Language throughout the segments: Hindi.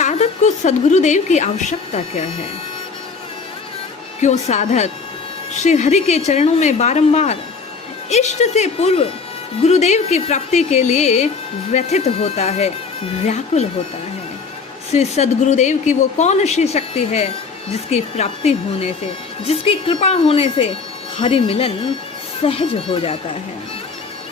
साधक को सद्गुरुदेव की आवश्यकता क्या है? क्यों साधक श्री हरि के चरणों में बारंबार इष्ट से पूर्व गुरुदेव की प्राप्ति के लिए व्यथित होता है, व्याकुल होता है? श्री सद्गुरुदेव की वो कौन सी शक्ति है जिसकी प्राप्ति होने से, जिसकी कृपा होने से हरि मिलन सहज हो जाता है?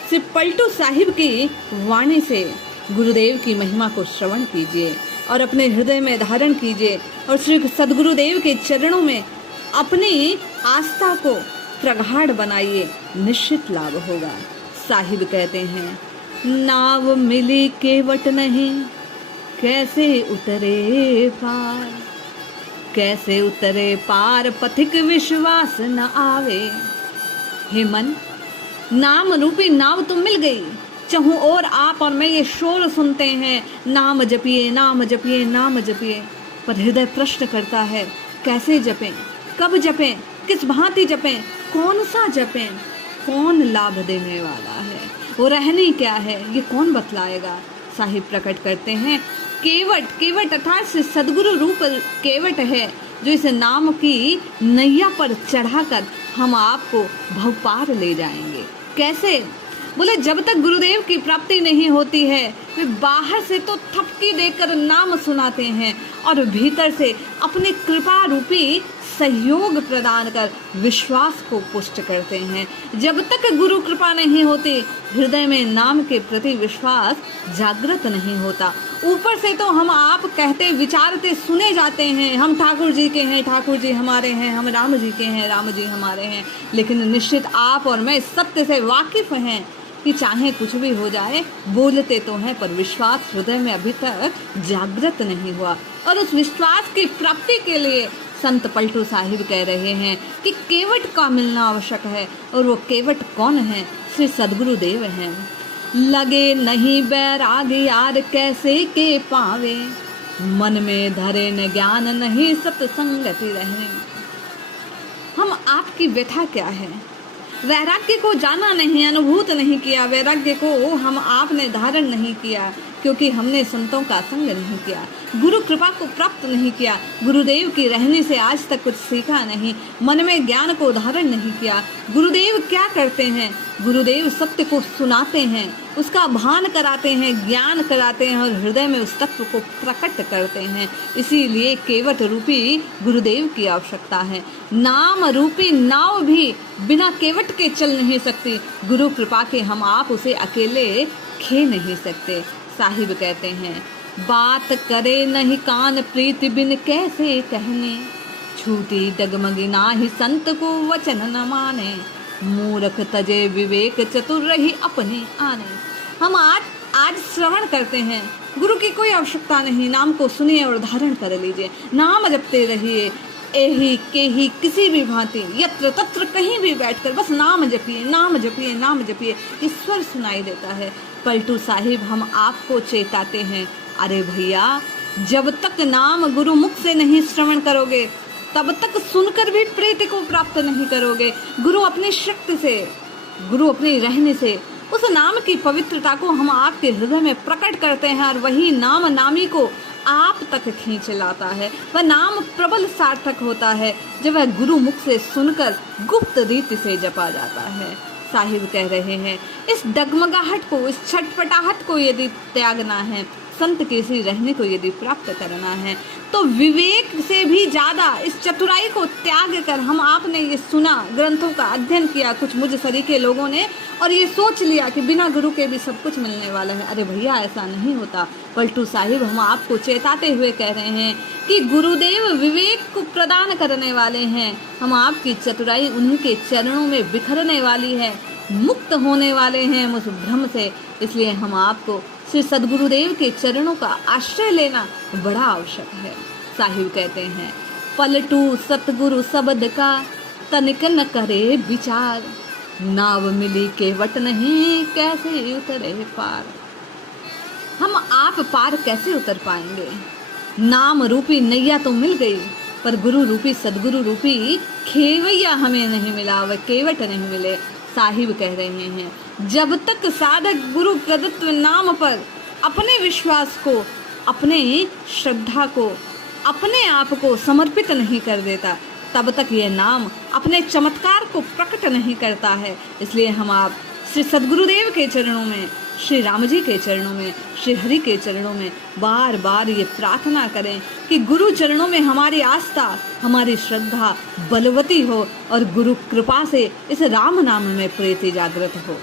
श्री पलटू साहिब की वाणी से गुरुदेव की महिमा को श्रवण कीजिए और अपने हृदय में धारण कीजिए और श्री सद्गुरुदेव के चरणों में अपनी आस्था को प्रगाढ़ बनाइए, निश्चित लाभ होगा। साहिब कहते हैं, नाव मिली केवट नहीं, कैसे उतरे पार, कैसे उतरे पार, पथिक विश्वास न आवे। हे मन, नाम रूपी नाव तो मिल गई, चाहूं और आप और मैं ये शोर सुनते हैं, नाम जपिए, नाम जपिए, नाम जपिए, पर हृदय प्रश्न करता है, कैसे जपें, कब जपें, किस भांति जपें, कौन सा जपें, कौन लाभ देने वाला है, वो रहनी क्या है, ये कौन बतलाएगा? साहिब प्रकट करते हैं, केवट, केवट अर्थात सद्गुरु रूप केवट है जो इस नाम की नैया पर चढ़ाकर हम आपको भवपार ले जाएंगे। कैसे? बोले, जब तक गुरुदेव की प्राप्ति नहीं होती है वे बाहर से तो थपकी देकर नाम सुनाते हैं और भीतर से अपनी कृपा रूपी सहयोग प्रदान कर विश्वास को पुष्ट करते हैं। जब तक गुरु कृपा नहीं होती, हृदय में नाम के प्रति विश्वास जागृत नहीं होता। ऊपर से तो हम आप कहते विचारते सुने जाते हैं, हम ठाकुर जी के हैं, ठाकुर जी हमारे हैं, हम राम जी के हैं, राम जी हमारे हैं, लेकिन निश्चित आप और मैं सत्य से वाकिफ हैं कि चाहे कुछ भी हो जाए, बोलते तो हैं पर विश्वास हृदय में अभी तक जागृत नहीं हुआ। और उस विश्वास की प्राप्ति के लिए संत पलटू साहिब कह रहे हैं कि केवट का मिलना आवश्यक है। और वो केवट कौन है? श्री सद्गुरुदेव हैं। लगे नहीं बैराग यार कैसे के पावे, मन में धरे न ज्ञान नहीं सत्संगति रहे। हम आपकी व्यथा क्या है? वैराग्य को जाना नहीं, अनुभूत नहीं किया, वैराग्य को हम आपने धारण नहीं किया क्योंकि हमने संतों का संग नहीं किया, गुरु कृपा को प्राप्त नहीं किया, गुरुदेव की रहने से आज तक कुछ सीखा नहीं, मन में ज्ञान को धारण नहीं किया। गुरुदेव क्या करते हैं? गुरुदेव सत्य को सुनाते हैं, उसका भान कराते हैं, ज्ञान कराते हैं और हृदय में उस तत्व को प्रकट करते हैं। इसीलिए केवट रूपी गुरुदेव की आवश्यकता है। नाम रूपी नाव भी बिना केवट के चल नहीं सकती। गुरु कृपा के हम आप उसे अकेले खे नहीं सकते। साहिब कहते हैं, बात करे नहीं कान प्रीति बिन कैसे कहने, छूटी डगमगी नाही संत को वचन न माने, मूर्ख तजे विवेक चतुर रही अपने आने। हम आज श्रवण करते हैं, गुरु की कोई आवश्यकता नहीं, नाम को सुनिए और धारण कर लीजिए, नाम जपते रहिए, एही के ही किसी भी भांति यत्र तत्र कहीं भी बैठकर बस नाम जपिए, नाम जपिए, नाम जपिए। ईश्वर सुनाई देता है। पलटू साहिब हम आपको चेताते हैं, अरे भैया, जब तक नाम गुरु मुख से नहीं श्रवण करोगे तब तक सुनकर भी प्रीति को प्राप्त नहीं करोगे। गुरु अपनी शक्ति से, गुरु अपने रहने से उस नाम की पवित्रता को हम आपके हृदय में प्रकट करते हैं और वही नाम नामी को आप तक खींच लाता है। वह नाम प्रबल सार्थक होता है जब वह गुरु मुख से सुनकर गुप्त रीति से जपा जाता है। साहिब कह रहे हैं, इस डगमगाहट को, इस छटपटाहट को यदि त्यागना है, संत के सी रहने को यदि प्राप्त करना है, तो विवेक से भी ज्यादा इस चतुराई को त्याग कर हम आपने ये सुना, ग्रंथों का अध्ययन किया कुछ मुझ सरीके लोगों ने, और ये सोच लिया कि बिना गुरु के भी सब कुछ मिलने वाला है। अरे भैया, ऐसा नहीं होता। पलटू साहिब हम आपको चेताते हुए कह रहे हैं कि गुरुदेव विवेक को प्रदान करने वाले हैं। हम आपकी चतुराई उन्हीं के चरणों में बिखरने वाली है, मुक्त होने वाले हैं उस भ्रम से। इसलिए हम आपको श्री सद्गुरुदेव के चरणों का आश्रय लेना बड़ा आवश्यक है। साहिब कहते हैं, पलटू सतगुरु शब्द का तनिक न करे विचार, नाव मिली केवट नहीं कैसे उतरे पार। हम आप पार कैसे उतर पाएंगे? नाम रूपी नैया तो मिल गई, पर गुरु रूपी सदगुरु रूपी खेवैया हमें नहीं मिला, वह केवट नहीं मिले। साहिब कह रहे हैं, जब तक साधक गुरु प्रदत्त नाम पर अपने विश्वास को अपने श्रद्धा को, अपने आप को समर्पित नहीं कर देता, तब तक ये नाम अपने चमत्कार को प्रकट नहीं करता है। इसलिए हम आप श्री सद्गुरुदेव के चरणों में, श्री राम जी के चरणों में, श्री हरि के चरणों में बार बार ये प्रार्थना करें कि गुरु चरणों में हमारी आस्था, हमारी श्रद्धा बलवती हो और गुरु कृपा से इस राम नाम में प्रीति जागृत हो।